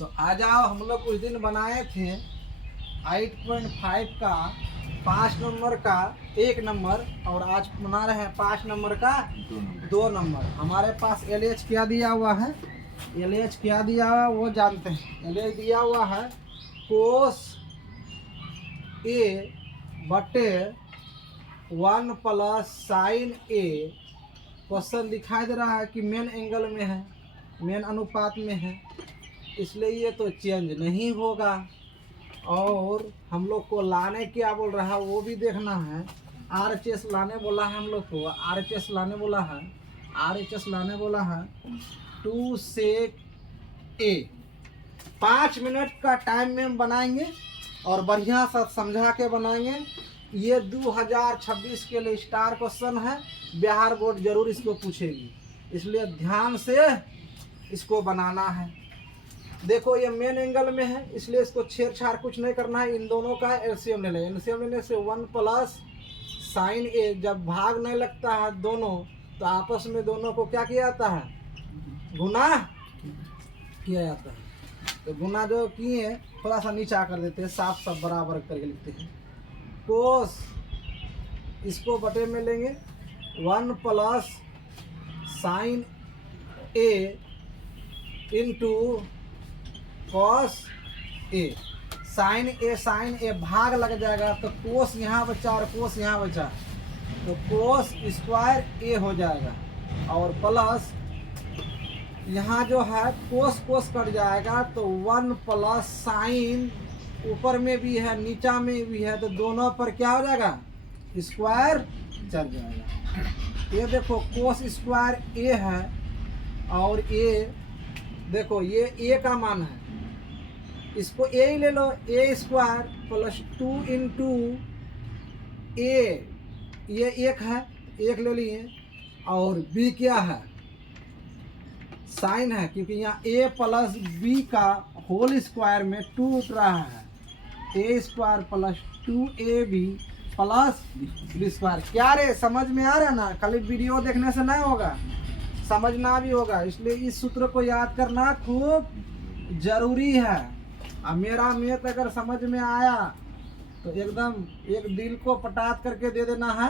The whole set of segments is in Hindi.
तो आ जाओ, हम लोग उस दिन बनाए थे 8.5 का 5 नंबर का 1 नंबर, और आज बना रहे हैं 5 नंबर का 2 नंबर। हमारे पास LH क्या दिया हुआ है, LH क्या दिया हुआ वो जानते हैं। LH दिया हुआ है कोस A बटे 1 प्लस साइन A। क्वेश्चन दिखाई दे रहा है कि मेन एंगल में है, मेन अनुपात में है, इसलिए ये तो चेंज नहीं होगा। और हम लोग को लाने क्या बोल रहा है वो भी देखना है। RHS लाने बोला है हम लोग को, RHS लाने बोला है, RHS लाने बोला है 2 sec A। 5 मिनट का टाइम में हम बनाएंगे और बढ़िया सा समझा के बनाएंगे। ये 2026 के लिए स्टार क्वेश्चन है, बिहार बोर्ड जरूर इसको पूछेगी, इसलिए ध्यान से इसको बनाना है। देखो ये मेन एंगल में है, इसलिए इसको छेड़छाड़ कुछ नहीं करना है। इन दोनों का एलसीएम ले लें। एलसीएम लेने से 1 प्लस साइन ए, जब भाग नहीं लगता है दोनों तो आपस में दोनों को क्या किया जाता है, गुना किया जाता है। तो गुना जो किए थोड़ा सा नीचा कर देते हैं, साफ साफ बराबर करके लिखते हैं। कोस इसको बटे में लेंगे 1 plus sign A into cos A. Sign ए भाग लग जाएगा तो कोस यहाँ बचा और कोस यहाँ बचा, तो कोस स्क्वायर ए हो जाएगा। और प्लस यहाँ जो है कोस कट जाएगा तो 1 प्लस साइन, ऊपर में भी है नीचा में भी है, तो दोनों पर क्या हो जाएगा, स्क्वायर चल जाएगा। ये देखो कोस स्क्वायर ए है, और ए देखो ये ए का मान है, इसको ए ही ले लो, ए स्क्वायर प्लस 2 इंटू ए, ये 1 है, 1 ले लिए। और बी क्या है, साइन है, क्योंकि यहाँ ए प्लस बी का होल स्क्वायर में 2 उठ रहा है, a square plus 2ab plus b square. क्या रे, समझ में आ रहा है ना? खाली वीडियो देखने से नहीं होगा, समझना भी होगा, इसलिए इस सूत्र को याद करना खूब जरूरी है। अब मेरा मैथ अगर समझ में आया तो एकदम एक दिल को पटात करके दे देना है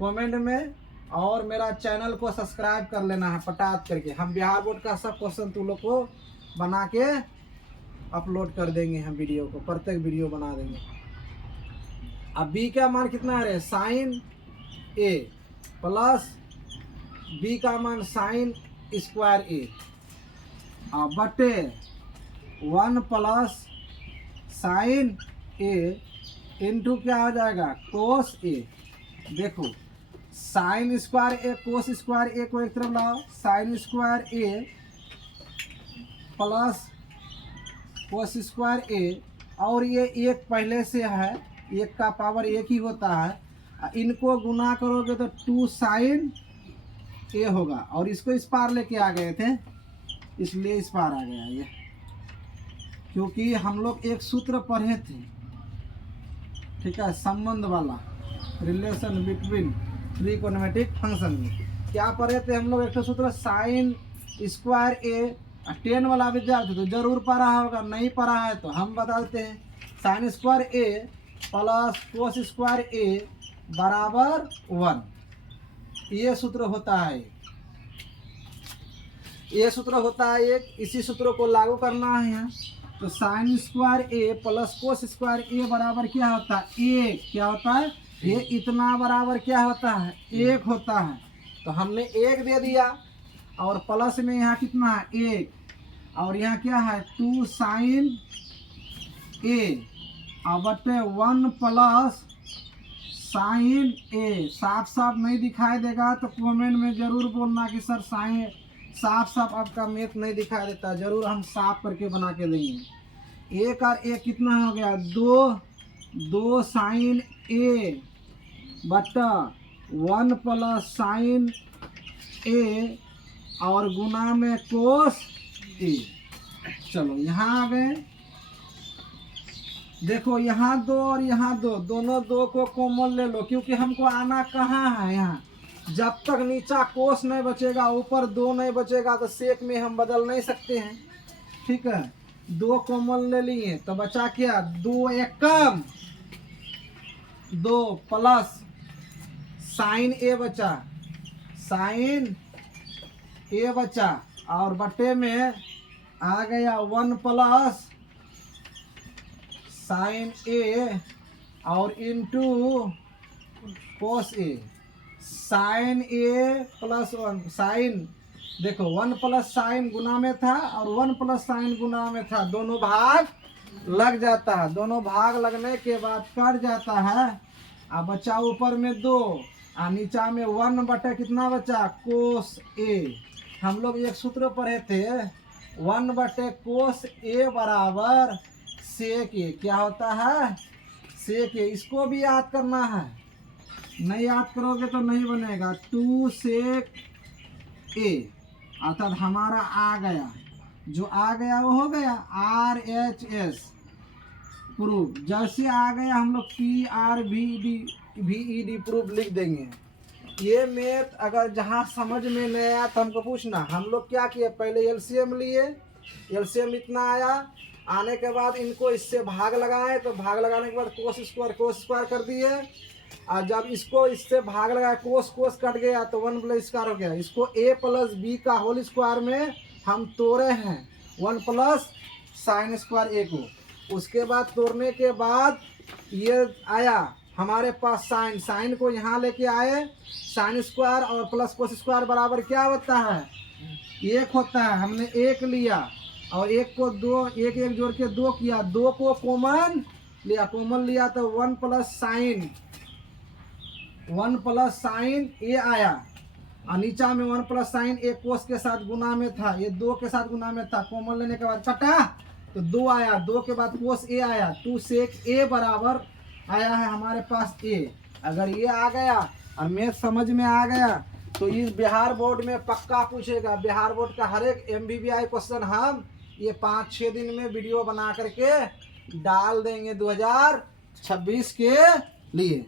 कमेंट में, और मेरा चैनल को सब्सक्राइब कर लेना है पटात करके। हम बिहार बोर्ड का सब क्वेश्चन तुम लोग को बना के अपलोड कर देंगे, हम वीडियो को प्रत्येक वीडियो बना देंगे। अब बी का मान कितना है, साइन ए प्लस बी का मान साइन स्क्वायर ए बटे 1 प्लस साइन ए इंटू क्या हो जाएगा, कोस ए। देखो साइन स्क्वायर ए कोस स्क्वायर ए को एक तरफ लाओ, साइन स्क्वायर ए प्लस कोस स्क्वायर ए, और ये 1 पहले से है, 1 का पावर 1 ही होता है, इनको गुना करोगे तो 2 साइन ए होगा। और इसको इस पार लेके आ गए थे, इसलिए इस पार आ गया ये, क्योंकि हम लोग एक सूत्र पढ़े थे, ठीक है, संबंध वाला, रिलेशन बिटवीन ट्रिगोनोमेट्रिक फंक्शन में क्या पढ़े थे हम लोग, एक सूत्र साइन स्क्वायर ए। 10 वाला विद्यार्थी तो जरूर पढ़ा होगा, नहीं पढ़ा है तो हम बता देते हैं। साइन स्क्वायर ए प्लस कोस स्क्वायर ए बराबर 1, ये सूत्र होता है, ये सूत्र होता है एक। इसी सूत्र को लागू करना है यहाँ, तो साइन स्क्वायर ए प्लस कोस स्क्वायर ए बराबर क्या होता है, 1। क्या होता है, ये इतना बराबर क्या होता है, 1 होता है। तो हमने 1 दे दिया, और प्लस में यहाँ कितना है, 1, और यहाँ क्या है 2 साइन ए बटे 1 प्लस साइन ए। साफ साफ नहीं दिखाई देगा तो कमेंट में जरूर बोलना कि सर साइन साफ साफ आपका मैथ नहीं दिखाई देता, जरूर हम साफ करके बना के देंगे। 1 और 1 कितना हो गया, 2 साइन ए बटा 1 प्लस साइन ए, और गुना में कोस ए। चलो यहाँ आ गए, देखो यहाँ 2 और यहाँ 2, दोनों 2 को कॉमन ले लो, क्योंकि हमको आना कहाँ है यहाँ, जब तक नीचा कोस नहीं बचेगा ऊपर 2 नहीं बचेगा तो सेक में हम बदल नहीं सकते हैं। ठीक है, 2 कॉमन ले लिए तो बचा क्या, 2 एक कम 2 प्लस साइन ए बचा, साइन ए बचा, और बटे में आ गया 1 प्लस साइन ए और इनटू कोस ए, साइन ए प्लस 1 साइन, देखो 1 प्लस साइन गुना में था और 1 प्लस साइन गुना में था, दोनों भाग लग जाता है, दोनों भाग लगने के बाद कट जाता है। अब बचा ऊपर में 2 और नीचा में 1 बटे कितना बचा, कोस ए। हम लोग एक सूत्र पढ़े थे, 1 बटे कोस ए बराबर सेक ए, क्या होता है, सेक ए। इसको भी याद करना है, नहीं याद करोगे तो नहीं बनेगा। 2 सेक ए अर्थात हमारा आ गया, जो आ गया वो हो गया RHS प्रूफ। जैसे आ गया हम लोग PRVED प्रूफ लिख देंगे। ये मैथ अगर जहाँ समझ में नहीं आया तो हमको पूछना। हम लोग क्या किए, पहले एलसीएम लिए, एलसीएम इतना आया, आने के बाद इनको इससे भाग लगाए, तो भाग लगाने के बाद कोस स्क्वायर कर दिए, और जब इसको इससे भाग लगाया कोस कट गया तो 1 प्लस स्क्वायर हो गया। इसको a प्लस बी का होल स्क्वायर में हम तोड़े हैं 1 प्लस साइन स्क्वायर ए को। उसके बाद तोड़ने के बाद ये आया हमारे पास साइन को यहाँ लेके आए, साइन स्क्वायर और प्लस कोस स्क्वायर बराबर क्या होता है, 1 होता है। हमने 1 लिया और 1 को 2, 1 1 जोड़ के 2 किया, 2 को कॉमन लिया तो 1 प्लस साइन ए आया, और नीचा में 1 प्लस साइन ए कोस के साथ गुना में था, ये 2 के साथ गुना में था, कॉमन लेने के बाद कटा तो 2 आया, 2 के बाद कोस ए आया, 2 सेक ए बराबर आया है हमारे पास ए। अगर ये आ गया और मैथ समझ में आ गया तो इस बिहार बोर्ड में पक्का पूछेगा। बिहार बोर्ड का हर एक MBBI क्वेश्चन हम ये 5-6 दिन में वीडियो बना करके डाल देंगे 2026 के लिए।